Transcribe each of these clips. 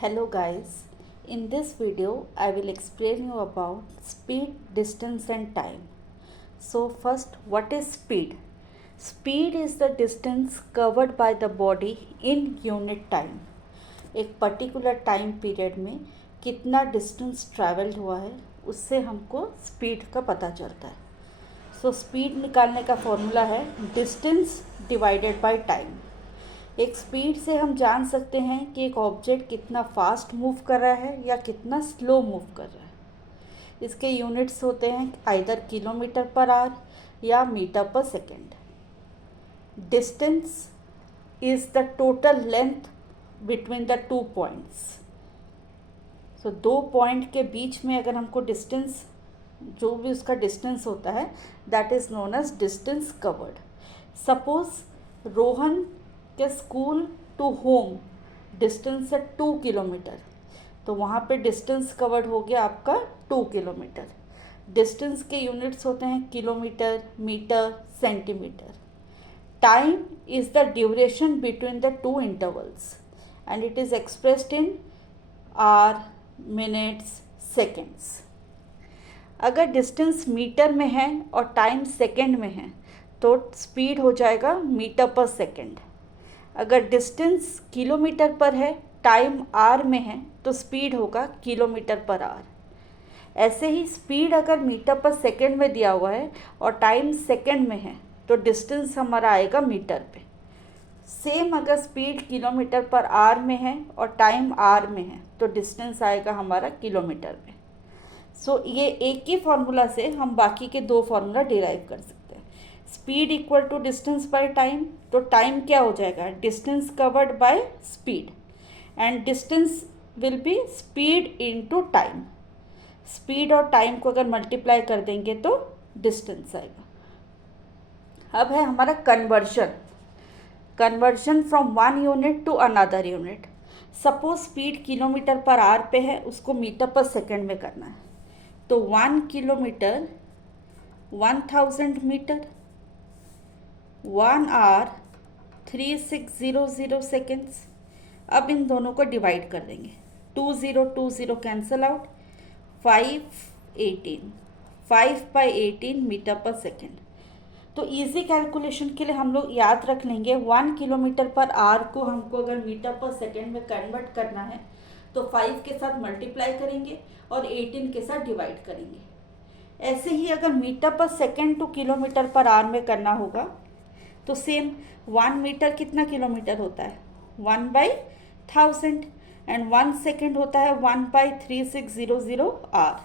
Hello guys, in this video I will explain you about speed, distance and time. So first, what is speed? Speed is the distance covered by the body in unit time. एक particular time period में कितना distance travelled हुआ है उससे हमको speed का पता चलता है. सो स्पीड निकालने का फॉर्मूला है डिस्टेंस डिवाइडेड बाय टाइम. एक स्पीड से हम जान सकते हैं कि एक ऑब्जेक्ट कितना फास्ट मूव कर रहा है या कितना स्लो मूव कर रहा है. इसके यूनिट्स होते हैं आइदर किलोमीटर पर आवर या metre per second. Distance is the total length between the 2 points. So 2 point के बीच में अगर हमको डिस्टेंस, जो भी उसका डिस्टेंस होता है, that is known as distance covered. Suppose Rohan के स्कूल टू होम डिस्टेंस है 2 किलोमीटर, तो वहाँ पे डिस्टेंस कवर्ड हो गया आपका 2 किलोमीटर. डिस्टेंस के यूनिट्स होते हैं kilometre, metre, centimetre. Time is the duration between the 2 intervals and it is expressed in hour, minutes, seconds. अगर डिस्टेंस मीटर में है और टाइम सेकेंड में है तो स्पीड हो जाएगा मीटर पर सेकेंड. अगर डिस्टेंस किलोमीटर पर है, टाइम आर में है, तो स्पीड होगा किलोमीटर पर आवर. ऐसे ही स्पीड अगर मीटर पर सेकेंड में दिया हुआ है और टाइम सेकेंड में है तो डिस्टेंस हमारा आएगा मीटर पे. सेम अगर स्पीड किलोमीटर पर आवर में है और टाइम आर में है तो डिस्टेंस आएगा हमारा किलोमीटर पे. सो ये एक ही फार्मूला से हम बाकी के 2 फार्मूला डिराइव कर सकते हैं. Speed equal to distance by time, तो टाइम क्या हो जाएगा, distance covered by speed, and distance will be speed into time. Speed और टाइम को अगर मल्टीप्लाई कर देंगे तो डिस्टेंस आएगा. अब है हमारा conversion from one unit to another unit. Suppose speed kilometre per hour पे है, उसको मीटर पर सेकेंड में करना है. तो 1 किलोमीटर 1000 मीटर, 1 आवर 3600 सेकेंड्स. अब इन दोनों को डिवाइड कर देंगे. 20 cancel out, 5 metre per second. तो इजी कैलकुलेशन के लिए हम लोग याद रख लेंगे 1 किलोमीटर पर आवर को हमको अगर मीटर पर सेकेंड में कन्वर्ट करना है तो 5 के साथ मल्टीप्लाई करेंगे और 18 के साथ डिवाइड करेंगे. ऐसे ही अगर metre per second to kilometre per our में करना होगा तो सेम 1 मीटर कितना किलोमीटर होता है, 1/1000, एंड 1 सेकेंड होता है 1/3600 आवर.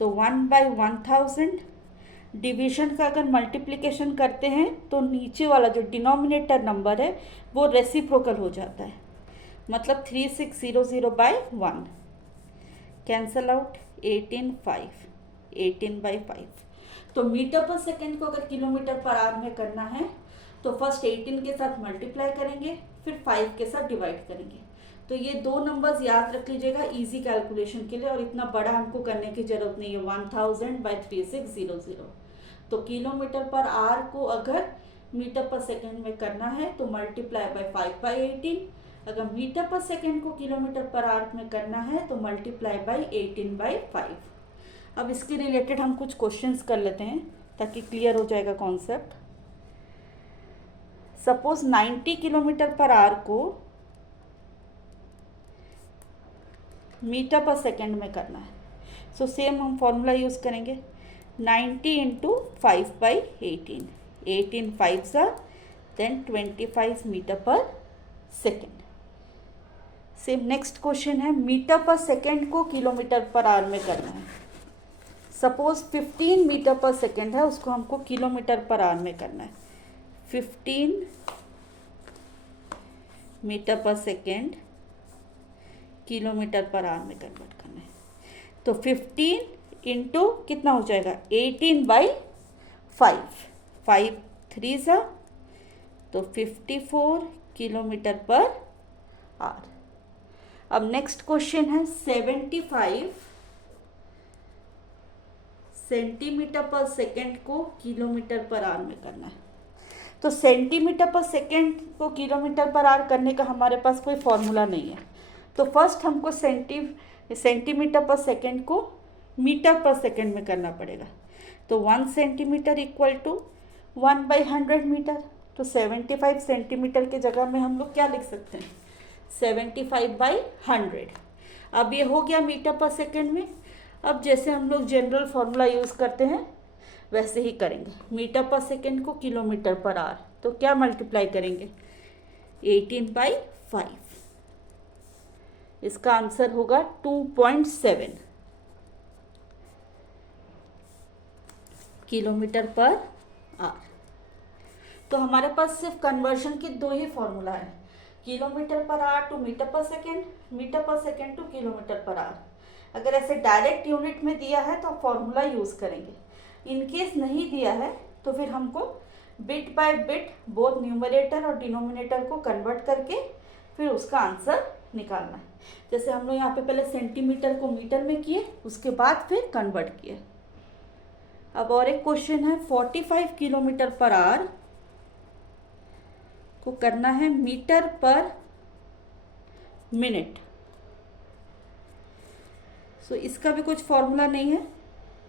तो 1/1000 डिवीजन का अगर मल्टीप्लिकेशन करते हैं तो नीचे वाला जो डिनोमिनेटर नंबर है वो रेसिप्रोकल हो जाता है, मतलब 3600/1. Cancel out, 18/5. तो मीटर पर सेकेंड को अगर किलोमीटर पर आवर में करना है तो फर्स्ट 18 के साथ मल्टीप्लाई करेंगे, फिर 5 के साथ डिवाइड करेंगे. तो ये 2 नंबर्स याद रख लीजिएगा इजी कैलकुलेशन के लिए, और इतना बड़ा हमको करने की ज़रूरत नहीं है. 1000/3600. तो किलोमीटर पर आवर को अगर मीटर पर सेकेंड में करना है तो मल्टीप्लाई बाय 5/18. अगर मीटर पर सेकेंड को किलोमीटर पर आवर में करना है तो मल्टीप्लाई बाय 18/5. अब इसके रिलेटेड हम कुछ क्वेश्चंस कर लेते हैं ताकि क्लियर हो जाएगा concept. Suppose 90 kilometre per hour को मीटर पर सेकेंड में करना है. सो सेम हम फॉर्मूला यूज़ करेंगे 90 into 5/18. 18 5s then 25 metre per second. Same next question है मीटर पर सेकेंड को किलोमीटर पर आवर में करना है. सपोज 15 मीटर पर सेकेंड है, उसको हमको किलोमीटर पर आवर में करना है. 15 metre per second kilometre per our में कन्वर्ट करना है. तो 15 इंटू कितना हो जाएगा 18/5. 5 3s तो 54 किलोमीटर पर आवर. अब नेक्स्ट क्वेश्चन है 75 सेंटीमीटर पर सेकेंड को किलोमीटर पर आवर में करना है. तो सेंटीमीटर पर सेकेंड को किलोमीटर पर आवर करने का हमारे पास कोई फॉर्मूला नहीं है. तो फर्स्ट हमको सेंटीमीटर पर सेकेंड को मीटर पर सेकेंड में करना पड़ेगा। तो 1 सेंटीमीटर इक्वल टू 1/100 मीटर। तो 75 सेंटीमीटर की जगह में हम लोग क्या लिख सकते हैं, 75/100। अब ये हो गया मीटर पर सेकेंड में। अब जैसे हम लोग जनरल फार्मूला यूज़ करते हैं वैसे ही करेंगे। मीटर पर सेकेंड को किलोमीटर पर आवर, तो क्या मल्टीप्लाई करेंगे, 18/5। इसका आंसर होगा 2.7 किलोमीटर पर आवर। तो हमारे पास सिर्फ कन्वर्शन के दो ही फॉर्मूला है, kilometre per hour to metre per second, metre per second to kilometre per hour. अगर ऐसे डायरेक्ट यूनिट में दिया है तो फॉर्मूला यूज़ करेंगे, इन केस नहीं दिया है तो फिर हमको bit by bit both numerator और डिनोमिनेटर को कन्वर्ट करके फिर उसका आंसर निकालना है। जैसे हम लोग यहाँ पे पहले सेंटीमीटर को मीटर में किए, उसके बाद फिर कन्वर्ट किए। अब और एक क्वेश्चन है, 45 किलोमीटर पर आवर को करना है मीटर पर मिनट। सो इसका भी कुछ फॉर्मूला नहीं है,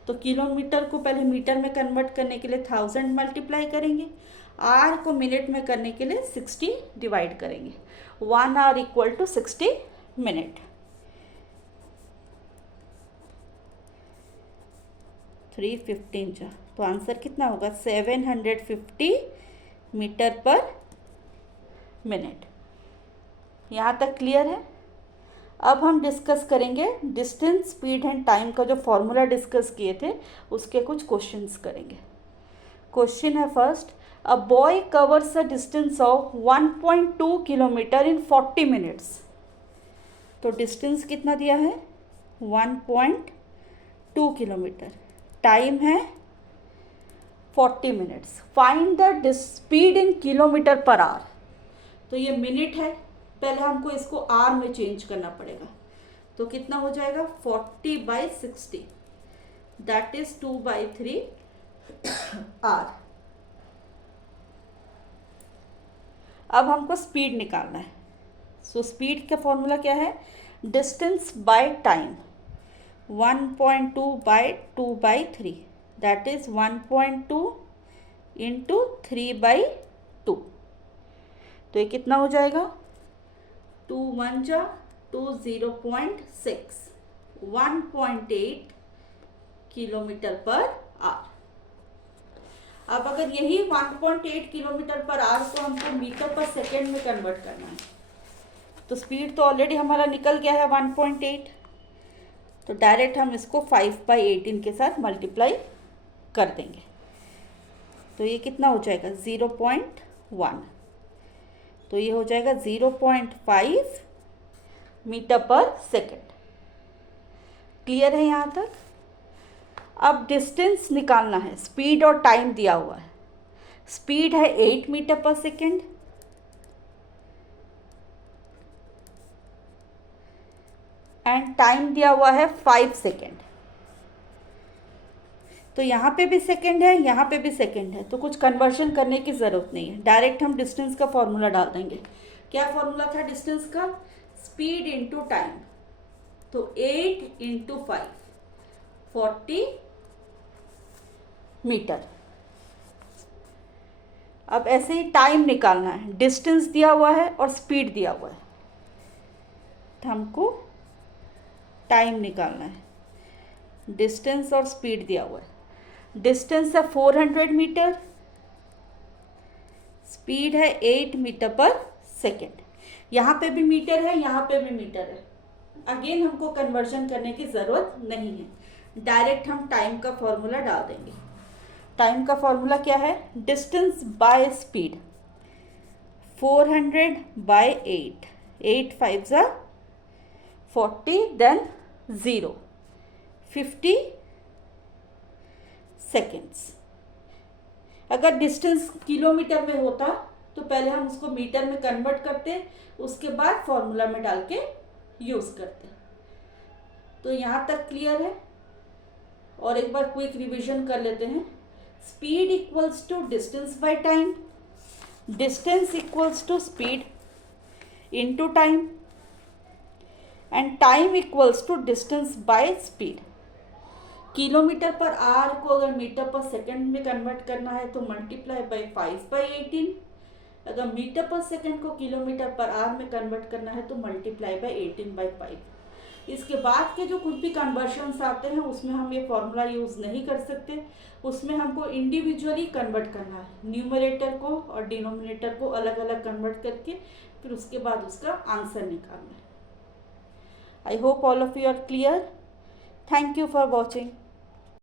तो किलोमीटर को पहले मीटर में कन्वर्ट करने के लिए 1000 मल्टीप्लाई करेंगे, आर को मिनट में करने के लिए 60 डिवाइड करेंगे। 1 आवर इक्वल टू 60 मिनट। 315 जा, तो आंसर कितना होगा, 750 मीटर पर मिनट। यहाँ तक क्लियर है। अब हम डिस्कस करेंगे डिस्टेंस, स्पीड एंड टाइम का जो फॉर्मूला डिस्कस किए थे उसके कुछ क्वेश्चंस करेंगे। क्वेश्चन है first, a boy covers a distance of 1.2 kilometre in 40 minutes. तो डिस्टेंस कितना दिया है, 1.2 किलोमीटर, टाइम है 40 minutes. Find the speed in kilometre per our. तो ये मिनट है, पहले हमको इसको आर में चेंज करना पड़ेगा। तो कितना हो जाएगा, 40/60, दैट इज 2/3 आर। अब हमको स्पीड निकालना है। सो स्पीड का फॉर्मूला क्या है, distance by time, 1.2/2/3, that is 1.2 into 3/2। तो ये कितना हो जाएगा, 2 1 जा 2, 0.6, 1.8 किलोमीटर पर आवर। अब अगर यही 1.8 किलोमीटर पर आवर को हमको मीटर पर सेकेंड में कन्वर्ट करना है, तो स्पीड तो ऑलरेडी हमारा निकल गया है 1.8, तो डायरेक्ट हम इसको 5/18 के साथ मल्टीप्लाई कर देंगे। तो ये कितना हो जाएगा, 0.1, तो ये हो जाएगा 0.5 मीटर पर सेकेंड। क्लियर है यहाँ तक। अब डिस्टेंस निकालना है, स्पीड और टाइम दिया हुआ है। स्पीड है 8 metre per second, and time दिया हुआ है 5 सेकेंड। तो यहाँ पे भी सेकेंड है, यहाँ पे भी सेकेंड है, तो कुछ कन्वर्शन करने की ज़रूरत नहीं है, डायरेक्ट हम डिस्टेंस का फॉर्मूला डाल देंगे। क्या फॉर्मूला था डिस्टेंस का, स्पीड इंटू टाइम। तो 8 इंटू 5, 40 मीटर। अब ऐसे ही टाइम निकालना है, डिस्टेंस दिया हुआ है और स्पीड दिया हुआ है, तो हमको टाइम निकालना है। डिस्टेंस और स्पीड दिया हुआ है, डिस्टेंस है 400 मीटर, स्पीड है 8 मीटर पर सेकेंड। यहाँ पे भी मीटर है, यहाँ पे भी मीटर है, अगेन हमको कन्वर्जन करने की ज़रूरत नहीं है, डायरेक्ट हम टाइम का फॉर्मूला डाल देंगे। टाइम का फॉर्मूला क्या है, डिस्टेंस बाय स्पीड, 400/8, 8 5 जा 40, देन 0, 50 सेकेंड्स। अगर डिस्टेंस किलोमीटर में होता तो पहले हम उसको मीटर में कन्वर्ट करते, उसके बाद फॉर्मूला में डाल के यूज़ करते। तो यहाँ तक क्लियर है। और एक बार क्विक रिवीजन कर लेते हैं। Speed equals to distance by time, distance equals to speed into time, and time equals to distance by speed. Kilometre per hour को अगर मीटर पर सेकंड में कन्वर्ट करना है तो मल्टीप्लाई बाय 5/18। अगर मीटर पर सेकंड को किलोमीटर पर आवर में कन्वर्ट करना है तो मल्टीप्लाई बाय 18/5। इसके बाद के जो कुछ भी कन्वर्शंस आते हैं उसमें हम ये फॉर्मूला यूज़ नहीं कर सकते, उसमें हमको इंडिविजुअली कन्वर्ट करना है, न्यूमरेटर को और डिनोमिनेटर को अलग अलग कन्वर्ट करके फिर उसके बाद उसका आंसर निकालना है। I hope all of you are clear. Thank you for watching.